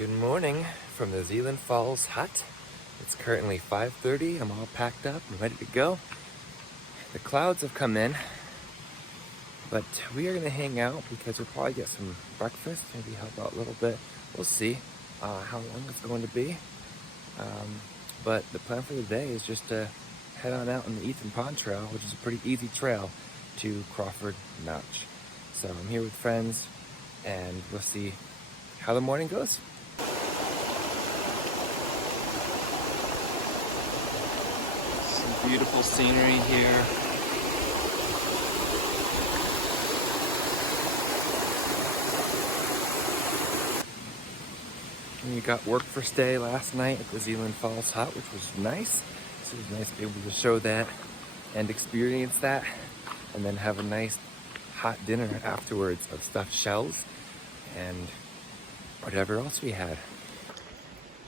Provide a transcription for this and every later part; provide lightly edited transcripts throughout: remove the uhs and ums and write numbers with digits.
Good morning from the Zealand Falls hut. It's currently 5:30. I'm all packed up and ready to go. The clouds have come in, but we are going to hang out because we'll probably get some breakfast, maybe help out a little bit. We'll see how long it's going to be. But the plan for the day is just to head on out on the Ethan Pond Trail, which is a pretty easy trail to Crawford Notch. So I'm here with friends and we'll see how the morning goes. Some beautiful scenery here. We got work first day last night at the Zealand Falls hut, which was nice. So it was nice to be able to show that and experience that, and then have a nice hot dinner afterwards of stuffed shells and whatever else we had.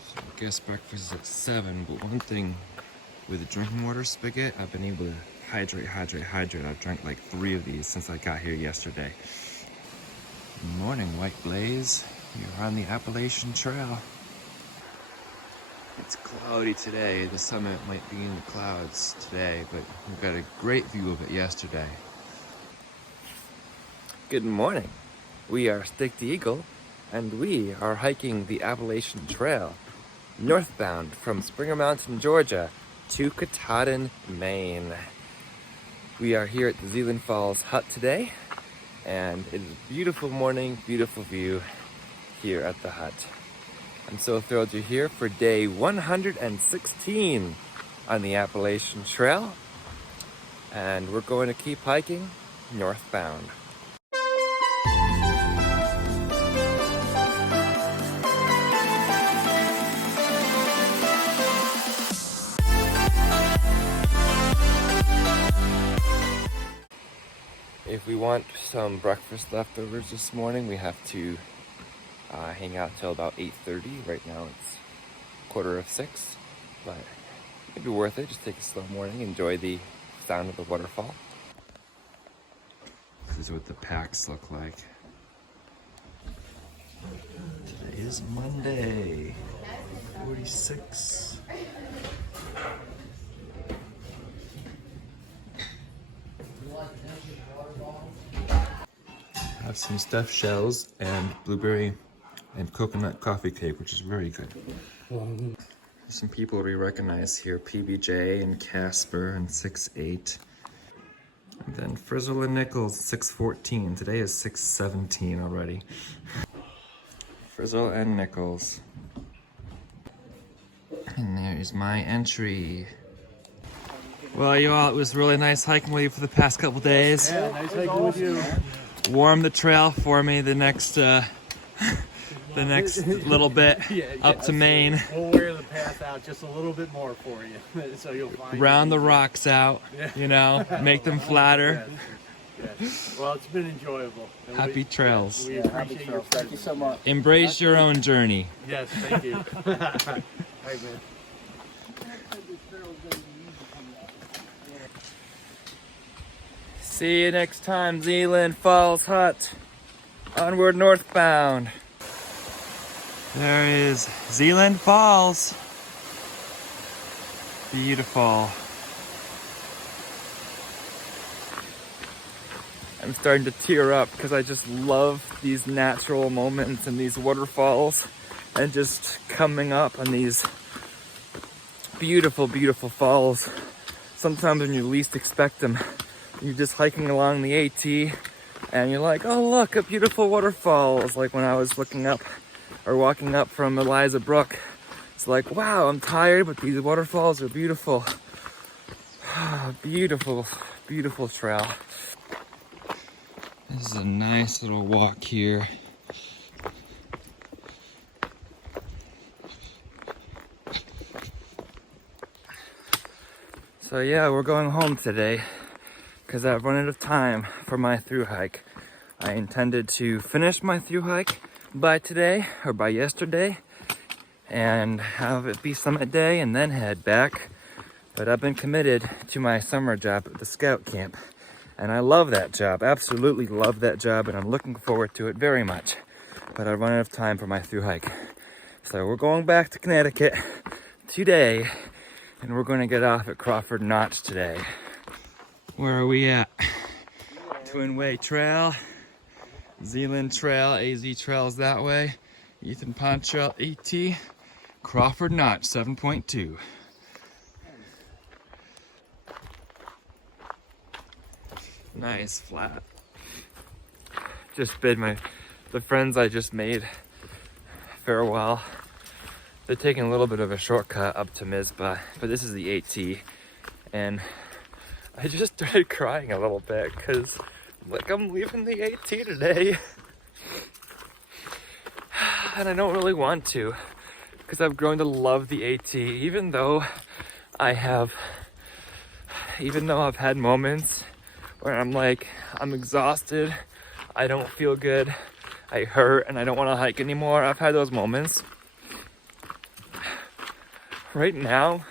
So I guess breakfast is at 7, but one thing with the drinking water spigot, I've been able to hydrate. I've drank like 3 of these since I got here yesterday. Good morning, White Blaze. You're on the Appalachian Trail. It's cloudy today. The summit might be in the clouds today, but we got a great view of it yesterday. Good morning. We are Stick the Eagle, and we are hiking the Appalachian Trail, northbound from Springer Mountain, Georgia, to Katahdin, Maine. We are here at the Zealand Falls hut today, and it is a beautiful morning, beautiful view here at the hut. I'm so thrilled you're here for day 116 on the Appalachian Trail, and we're going to keep hiking northbound. If we want some breakfast leftovers this morning, we have to hang out till about 8:30. Right now it's 5:45, but it'd be worth it. Just take a slow morning, enjoy the sound of the waterfall. This is what the packs look like. Today is Monday, 46. I have some stuffed shells and blueberry and coconut coffee cake, which is very good. Some people we recognize here, PBJ and Casper and 6'8". And then Frizzle and Nichols, 6'14". Today is 6'17" already. Frizzle and Nichols. And there's my entry. Well, you all, it was really nice hiking with you for the past couple days. Yeah, nice hiking with you. Warm the trail for me the next little bit up to Maine. We'll wear the path out just a little bit more for you, so you'll find. Round the rocks out, you know, make them flatter. Yes. Well, it's been enjoyable. And Happy trails. We appreciate your Thank you so much. Embrace your own journey. Yes, thank you. All right, man. See you next time, Zealand Falls hut. Onward northbound. There is Zealand Falls. Beautiful. I'm starting to tear up because I just love these natural moments and these waterfalls and just coming up on these beautiful, beautiful falls. Sometimes when you least expect them, you're just hiking along the AT and you're like, oh look, a beautiful waterfall. It's like when I was looking up or walking up from Eliza Brook. It's like, wow, I'm tired, but these waterfalls are beautiful. Beautiful, beautiful trail. This is a nice little walk here. So yeah, we're going home today because I've run out of time for my thru-hike. I intended to finish my thru-hike by today or by yesterday and have it be summit day and then head back. But I've been committed to my summer job at the scout camp And I love that job, absolutely love that job, and I'm looking forward to it very much. But I've run out of time for my thru-hike. So we're going back to Connecticut today, and we're gonna get off at Crawford Notch today. Where are we at? Twin Way Trail, Zealand Trail, AZ Trail's that way, Ethan Pond Trail, AT, Crawford Notch, 7.2. Nice flat. Just bid the friends I just made farewell. They're taking a little bit of a shortcut up to Mizpah, but this is the AT, and I just started crying a little bit because like I'm leaving the AT today. And I don't really want to, because I've grown to love the AT, even though I've had moments where I'm like, I'm exhausted, I don't feel good, I hurt, and I don't want to hike anymore. I've had those moments. Right now,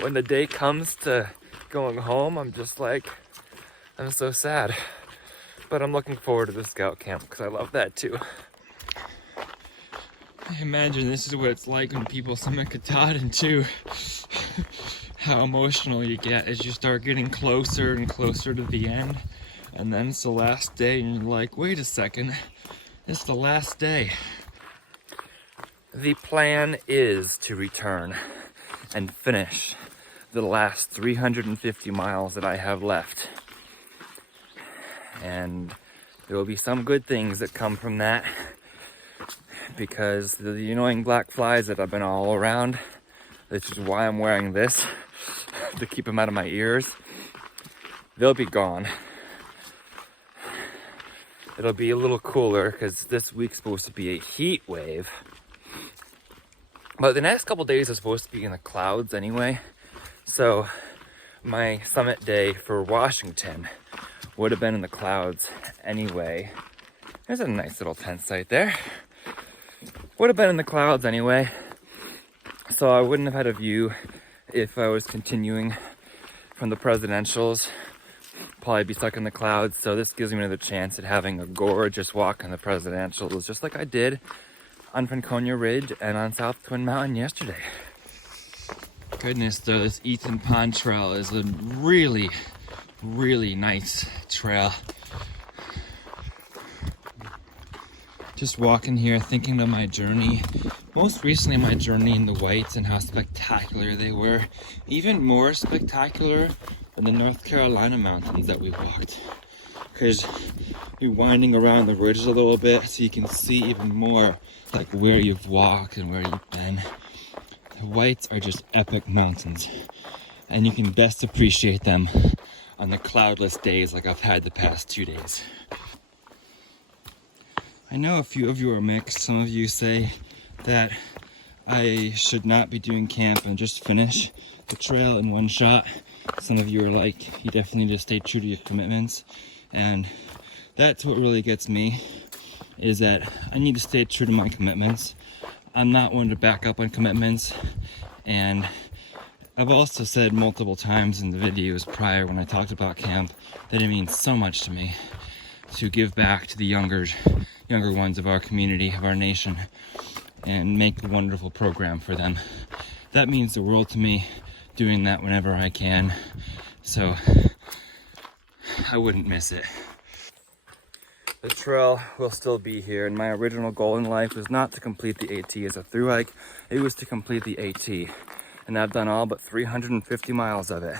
when the day comes to going home, I'm just like, I'm so sad. But I'm looking forward to the scout camp because I love that too. I imagine this is what it's like when people summit Katahdin too. How emotional you get as you start getting closer and closer to the end. And then it's the last day and you're like, wait a second, it's the last day. The plan is to return and finish the last 350 miles that I have left. And there will be some good things that come from that, because the annoying black flies that have been all around, which is why I'm wearing this, to keep them out of my ears, they'll be gone. It'll be a little cooler because this week's supposed to be a heat wave. But the next couple days are supposed to be in the clouds anyway. So my summit day for Washington would have been in the clouds anyway. There's a nice little tent site there. Would have been in the clouds anyway. So I wouldn't have had a view if I was continuing from the presidentials. Probably be stuck in the clouds. So this gives me another chance at having a gorgeous walk on the presidentials, just like I did on Franconia Ridge and on South Twin Mountain yesterday. Goodness, though, this Ethan Pond Trail is a really, really nice trail. Just walking here, thinking of my journey. Most recently, my journey in the Whites and how spectacular they were. Even more spectacular than the North Carolina mountains that we walked. Because you're winding around the ridges a little bit so you can see even more like where you've walked and where you've been. The Whites are just epic mountains, and you can best appreciate them on the cloudless days like I've had the past 2 days. I know a few of you are mixed. Some of you say that I should not be doing camp and just finish the trail in one shot. Some of you are like, you definitely need to stay true to your commitments. And that's what really gets me, is that I need to stay true to my commitments. I'm not one to back up on commitments. And I've also said multiple times in the videos prior when I talked about camp that it means so much to me to give back to the younger ones of our community, of our nation, and make a wonderful program for them. That means the world to me, doing that whenever I can. So I wouldn't miss it. The trail will still be here, and my original goal in life was not to complete the AT as a through hike, it was to complete the AT. And I've done all but 350 miles of it,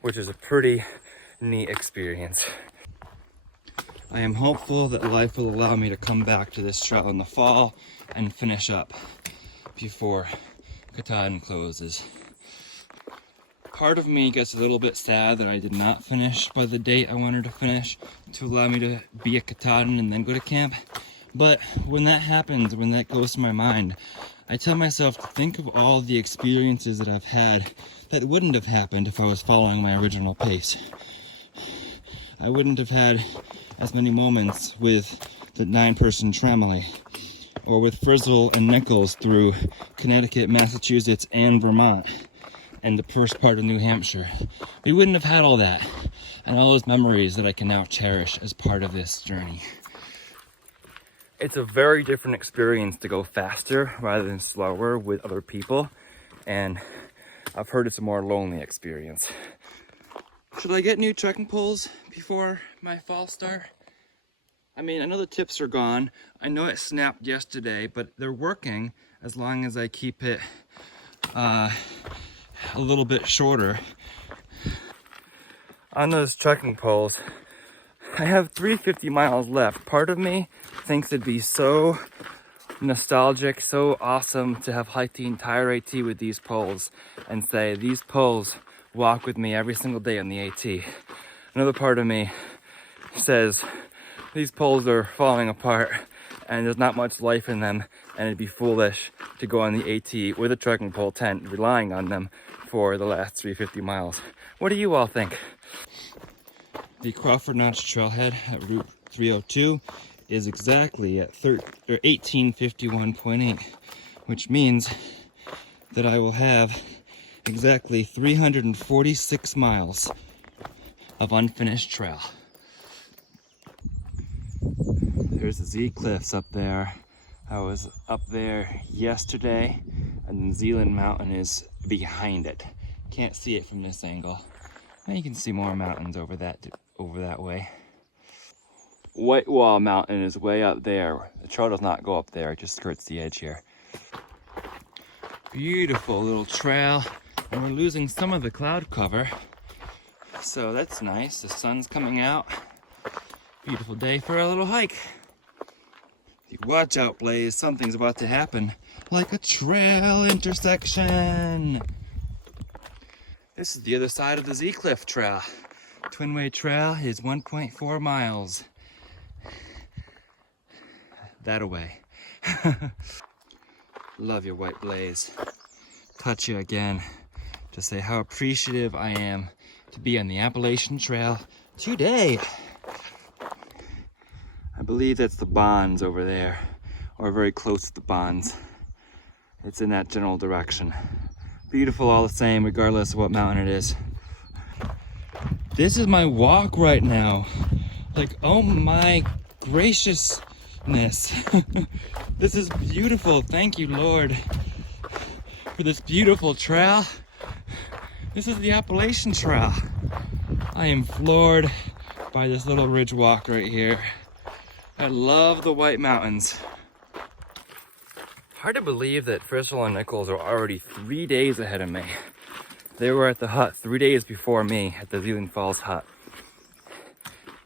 which is a pretty neat experience. I am hopeful that life will allow me to come back to this trail in the fall and finish up before Katahdin closes. Part of me gets a little bit sad that I did not finish by the date I wanted to finish to allow me to be at Katahdin and then go to camp. But when that happens, when that goes to my mind, I tell myself to think of all the experiences that I've had that wouldn't have happened if I was following my original pace. I wouldn't have had as many moments with the 9-person Tramily, or with Frizzle and Nichols through Connecticut, Massachusetts, and Vermont, and the first part of New Hampshire. We wouldn't have had all that, and all those memories that I can now cherish as part of this journey. It's a very different experience to go faster rather than slower with other people. And I've heard it's a more lonely experience. Should I get new trekking poles before my fall start? I mean, I know the tips are gone. I know it snapped yesterday, but they're working as long as I keep it a little bit shorter. On those trekking poles, I have 350 miles left. Part of me thinks it'd be so nostalgic, so awesome to have hiked the entire AT with these poles and say, these poles walk with me every single day on the AT. Another part of me says, these poles are falling apart and there's not much life in them, and it'd be foolish to go on the AT with a trekking pole tent relying on them for the last 350 miles. What do you all think? The Crawford Notch trailhead at Route 302 is exactly at 1851.8, which means that I will have exactly 346 miles of unfinished trail. There's the Z Cliffs up there. I was up there yesterday, and the Zealand Mountain is behind it. Can't see it from this angle. Now you can see more mountains over that way. White Wall Mountain is way up there. The trail does not go up there, it just skirts the edge here. Beautiful little trail, and we're losing some of the cloud cover. So that's nice, the sun's coming out. Beautiful day for a little hike. Watch out, Blaze, something's about to happen. Like a trail intersection. This is the other side of the Z Cliff Trail. Twin-way trail is 1.4 miles. That away. Love your white Blaze. Touch you again to say how appreciative I am to be on the Appalachian Trail today. I believe that's the Bonds over there, or very close to the Bonds. It's in that general direction. Beautiful all the same, regardless of what mountain it is. This is my walk right now. Like, oh my graciousness. This is beautiful. Thank you, Lord, for this beautiful trail. This is the Appalachian Trail. I am floored by this little ridge walk right here. I love the White Mountains. Hard to believe that Frischel and Nichols are already 3 days ahead of me. They were at the hut 3 days before me at the Zealand Falls hut.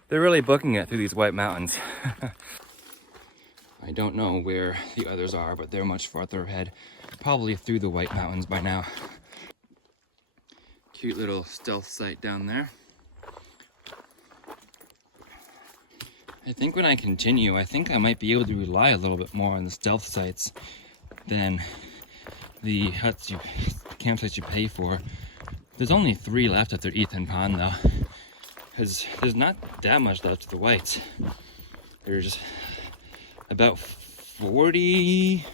They're really booking it through these White Mountains. I don't know where the others are, but they're much farther ahead. Probably through the White Mountains by now. Cute little stealth site down there. I think when I continue, I think I might be able to rely a little bit more on the stealth sites than the campsites you pay for. There's only 3 left after Ethan Pond though, because there's not that much left of the whites. There's about 40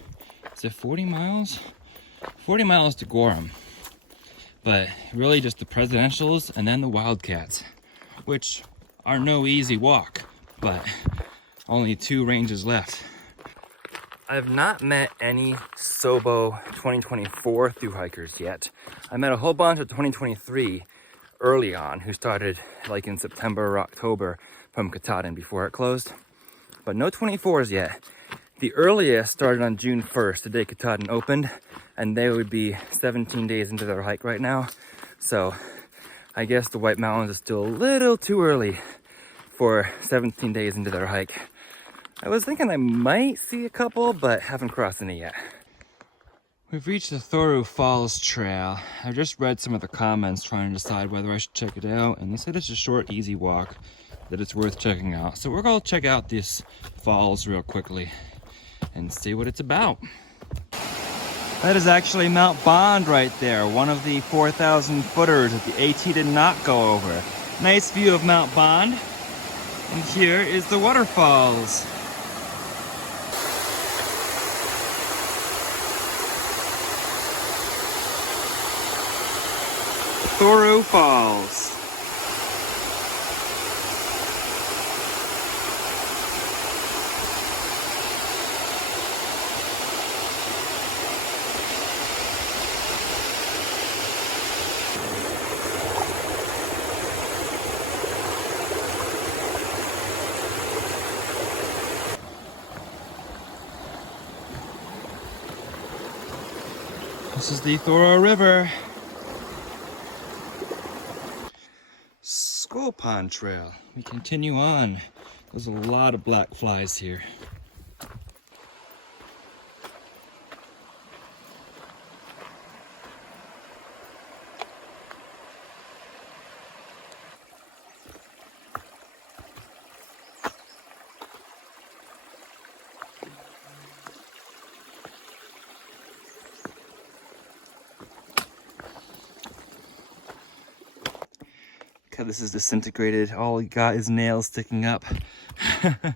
miles? 40 miles to Gorham, but really just the Presidentials and then the Wildcats, which are no easy walk. But only 2 ranges left. I've not met any Sobo 2024 thru-hikers yet. I met a whole bunch of 2023 early on who started like in September or October from Katahdin before it closed. But no 24s yet. The earliest started on June 1st, the day Katahdin opened, and they would be 17 days into their hike right now. So I guess the White Mountains is still a little too early for 17 days into their hike. I was thinking I might see a couple, but haven't crossed any yet. We've reached the Thoro Falls Trail. I just read some of the comments trying to decide whether I should check it out, and they said it's a short, easy walk, that it's worth checking out. So we're gonna check out this falls real quickly and see what it's about. That is actually Mount Bond right there, one of the 4,000 footers that the AT did not go over. Nice view of Mount Bond. And here is the waterfalls. Thoro Falls. This is the Thoro River. Skull Pond Trail. We continue on. There's a lot of black flies here. Look how this is disintegrated. All we got is nails sticking up. It's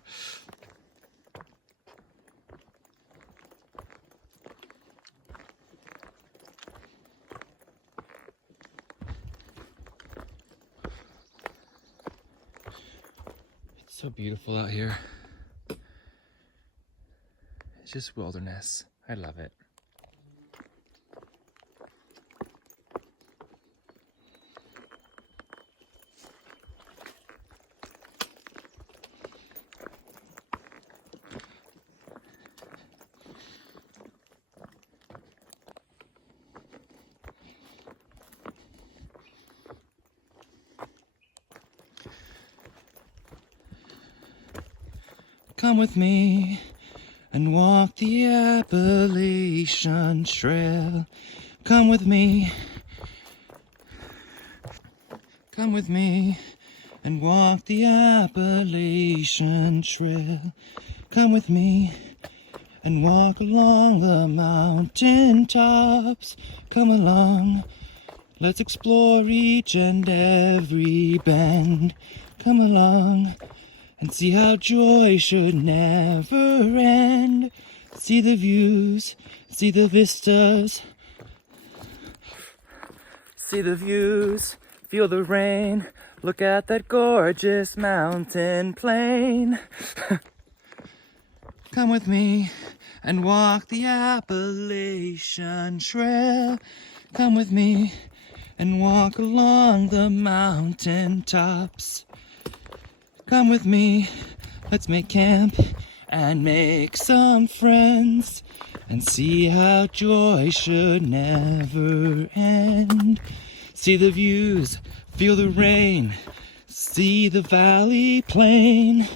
so beautiful out here. It's just wilderness. I love it. Come with me and walk the Appalachian Trail. Come with me. Come with me and walk the Appalachian Trail. Come with me and walk along the mountain tops. Come along, let's explore each and every bend. Come along and see how joy should never end. See the views, see the vistas. See the views, feel the rain. Look at that gorgeous mountain plain. Come with me and walk the Appalachian Trail. Come with me and walk along the mountain tops. Come with me, let's make camp and make some friends and see how joy should never end. See the views, feel the rain, see the valley plain.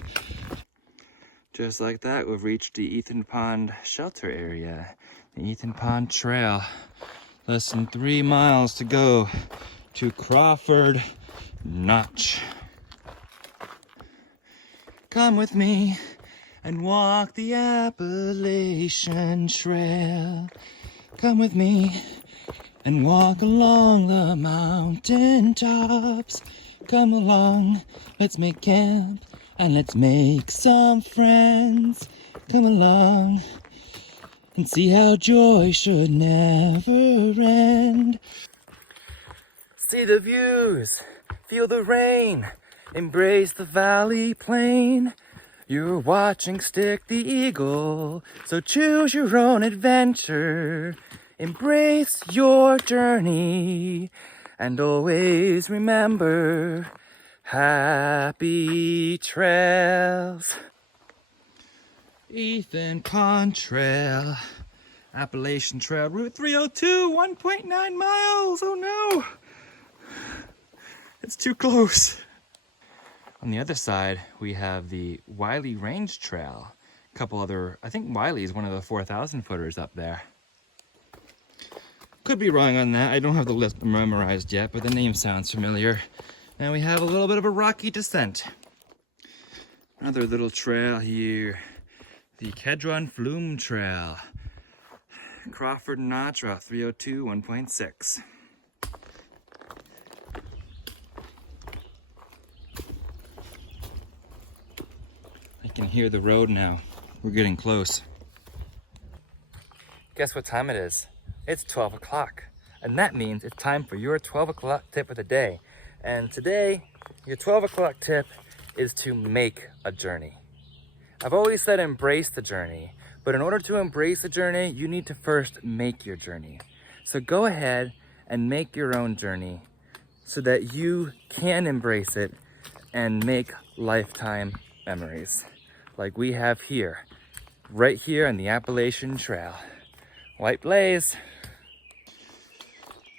Just like that, we've reached the Ethan Pond shelter area, the Ethan Pond Trail. Less than 3 miles to go to Crawford Notch. Come with me and walk the Appalachian Trail. Come with me and walk along the mountain tops. Come along, let's make camp and let's make some friends. Come along and see how joy should never end. See the views, feel the rain. Embrace the valley plain. You're watching Stick the Eagle, so choose your own adventure. Embrace your journey, and always remember, happy trails. Ethan Pond Trail, Appalachian Trail, Route 302, 1.9 miles. Oh no, it's too close. On the other side, we have the Wiley Range Trail. A couple other, I think Wiley is one of the 4,000 footers up there. Could be wrong on that. I don't have the list memorized yet, but the name sounds familiar. And we have a little bit of a rocky descent. Another little trail here. The Kedron Flume Trail. Crawford Notch, Route 302, 1.6. I can hear the road now. We're getting close. Guess what time it is? It's 12 o'clock. And that means it's time for your 12 o'clock tip of the day. And today, your 12 o'clock tip is to make a journey. I've always said embrace the journey, but in order to embrace the journey, you need to first make your journey. So go ahead and make your own journey so that you can embrace it and make lifetime memories like we have here, right here on the Appalachian Trail. White Blaze.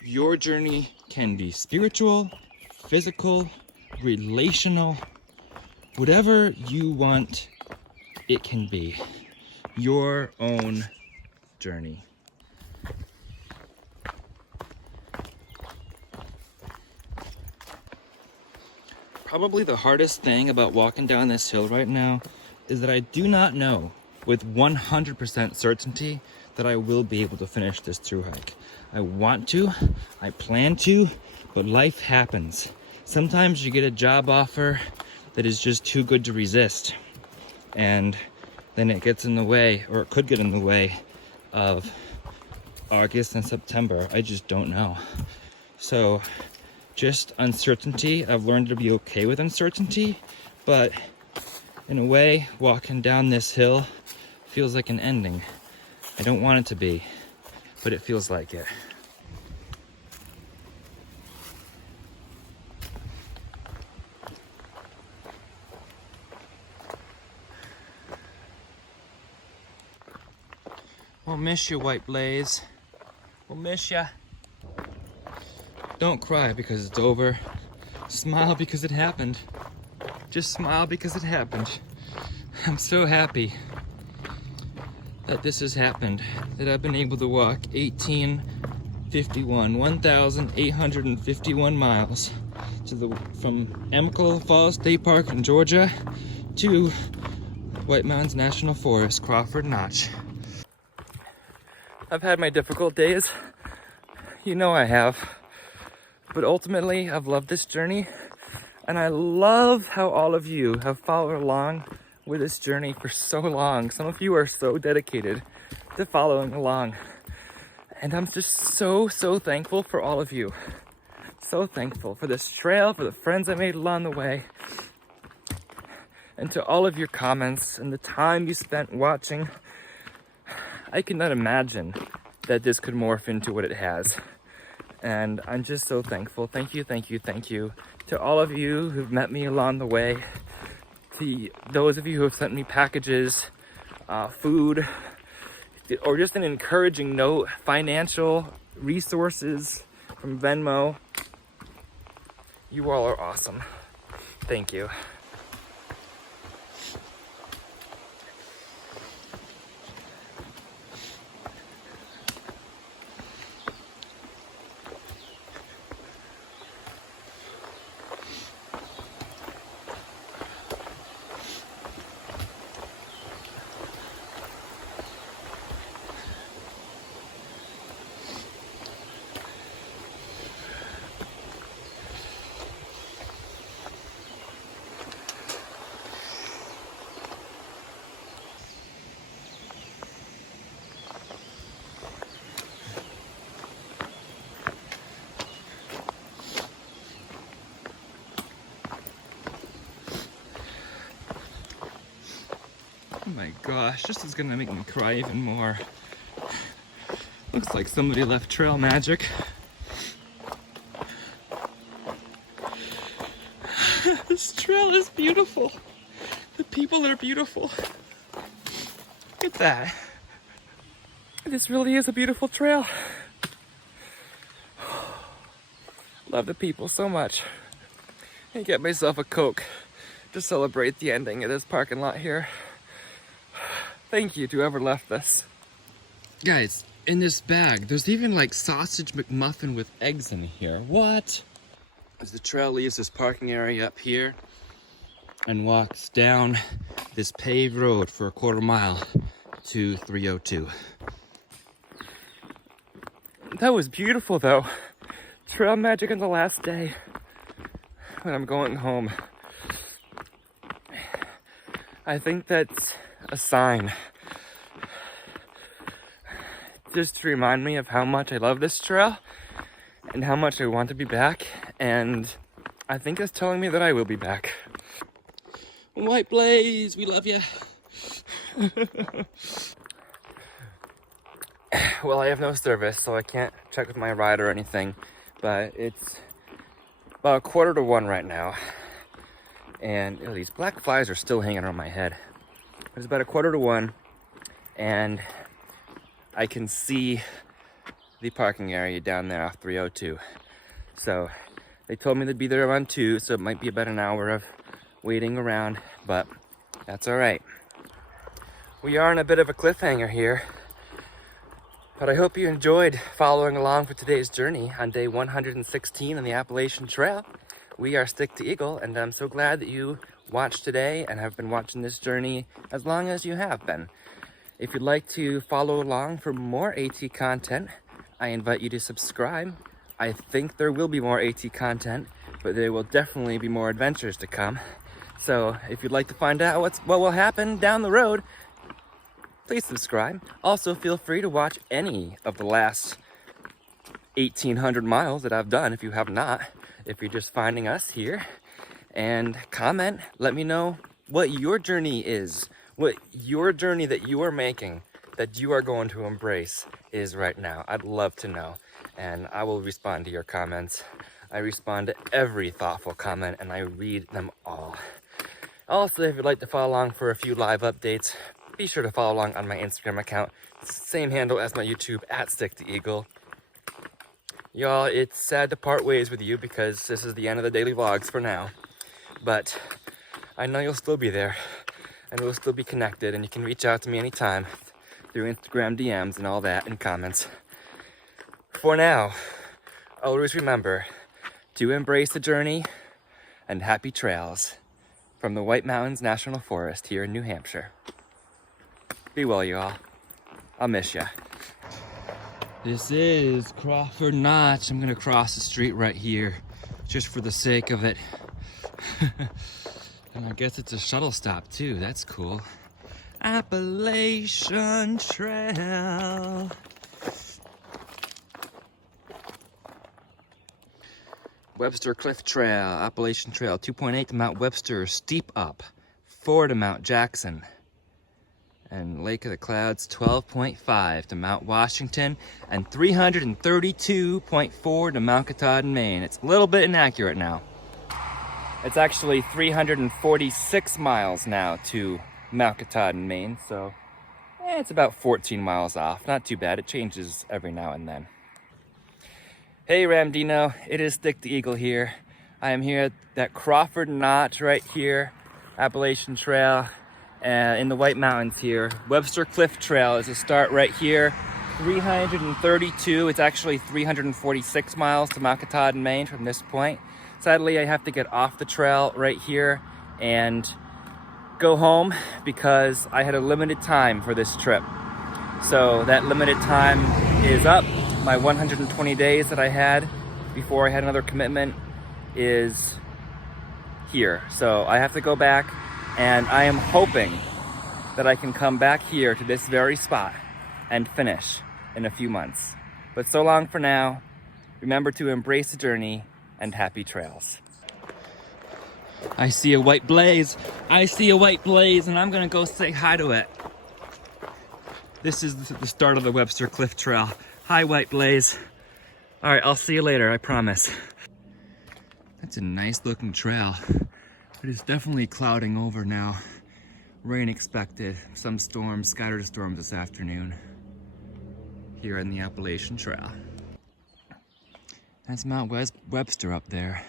Your journey can be spiritual, physical, relational, whatever you want it can be. Your own journey. Probably the hardest thing about walking down this hill right now is that I do not know with 100% certainty that I will be able to finish this through hike. I want to, I plan to, but life happens. Sometimes you get a job offer that is just too good to resist, and then it gets in the way, or it could get in the way of August and September. I just don't know. So just uncertainty. I've learned to be okay with uncertainty, but in a way, walking down this hill feels like an ending. I don't want it to be, but it feels like it. We'll miss you, White Blaze. We'll miss ya. Don't cry because it's over. Smile because it happened. Just smile because it happened. I'm so happy that this has happened, that I've been able to walk 1,851 miles from Emco Falls State Park in Georgia to White Mountains National Forest, Crawford Notch. I've had my difficult days. You know I have. But ultimately, I've loved this journey, and I love how all of you have followed along with this journey for so long. Some of you are so dedicated to following along, and I'm just so thankful for all of you. So thankful for this trail, for the friends I made along the way, and to all of your comments and the time you spent watching. I could not imagine that this could morph into what it has. And I'm just so thankful. Thank you to all of you who've met me along the way, to those of you who have sent me packages, food, or just an encouraging note, financial resources from Venmo. You all are awesome. Thank you. Oh my gosh, this is gonna make me cry even more. Looks like somebody left trail magic. This trail is beautiful. The people are beautiful. Look at that. This really is a beautiful trail. Love the people so much. I get myself a Coke to celebrate the ending of this parking lot here. Thank you to whoever left this. Guys, in this bag, there's even like sausage McMuffin with eggs in here. What? As the trail leaves this parking area up here and walks down this paved road for a quarter mile to 302. That was beautiful though. Trail magic on the last day when I'm going home. I think that's a sign. Just to remind me of how much I love this trail and how much I want to be back, and I think it's telling me that I will be back. White Blaze, we love you. Well, I have no service, so I can't check with my ride or anything, but it's about 1:45 right now, and these black flies are still hanging around my head. It's about 1:45, and I can see the parking area down there off 302. So they told me they'd be there around 2, so it might be about an hour of waiting around, but that's all right. We are on a bit of a cliffhanger here, but I hope you enjoyed following along for today's journey on day 116 on the Appalachian Trail. We are Stick to Eagle, and I'm so glad that you watched today and have been watching this journey as long as you have been. If you'd like to follow along for more AT content, I invite you to subscribe. I think there will be more AT content, but there will definitely be more adventures to come. So if you'd like to find out what will happen down the road, please subscribe. Also, feel free to watch any of the last 1,800 miles that I've done if you have not. If you're just finding us here, and comment, let me know what your journey is, what your journey that you are making, that you are going to embrace is right now. I'd love to know, and I will respond to your comments. I respond to every thoughtful comment, and I read them all. Also, if you'd like to follow along for a few live updates, be sure to follow along on my Instagram account. Same handle as my YouTube, @StickToEagle. Y'all, it's sad to part ways with you because this is the end of the daily vlogs for now. But I know you'll still be there and we'll still be connected, and you can reach out to me anytime through Instagram DMs and all that and comments. For now, always remember to embrace the journey and happy trails from the White Mountains National Forest here in New Hampshire. Be well, you all. I'll miss ya. This is Crawford Notch. I'm gonna cross the street right here just for the sake of it. And I guess it's a shuttle stop too. That's cool. Appalachian Trail. Webster Cliff Trail, Appalachian Trail, 2.8 to Mount Webster, steep up, 4 to Mount Jackson. And Lake of the Clouds, 12.5 to Mount Washington, and 332.4 to Mount Katahdin, Maine. It's a little bit inaccurate now. It's actually 346 miles now to Mount Katahdin, Maine, so it's about 14 miles off. Not too bad. It changes every now and then. Hey Ramdino, it is Stick the Eagle here. I am here at Crawford Notch right here, Appalachian Trail. In the White Mountains here. Webster Cliff Trail is a start right here. 332, it's actually 346 miles to Mount Katahdin, Maine from this point. Sadly, I have to get off the trail right here and go home because I had a limited time for this trip. So that limited time is up. My 120 days that I had before I had another commitment is here. So I have to go back, and I am hoping that I can come back here to this very spot and finish in a few months. But so long for now. Remember to embrace the journey and happy trails. I see a white blaze. I see a white blaze, and I'm gonna go say hi to it. This is the start of the Webster Cliff Trail. Hi, white blaze. All right, I'll see you later, I promise. That's a nice looking trail. It is definitely clouding over now. Rain expected. Some storms, scattered storms this afternoon here on the Appalachian Trail. That's Mount Webster up there.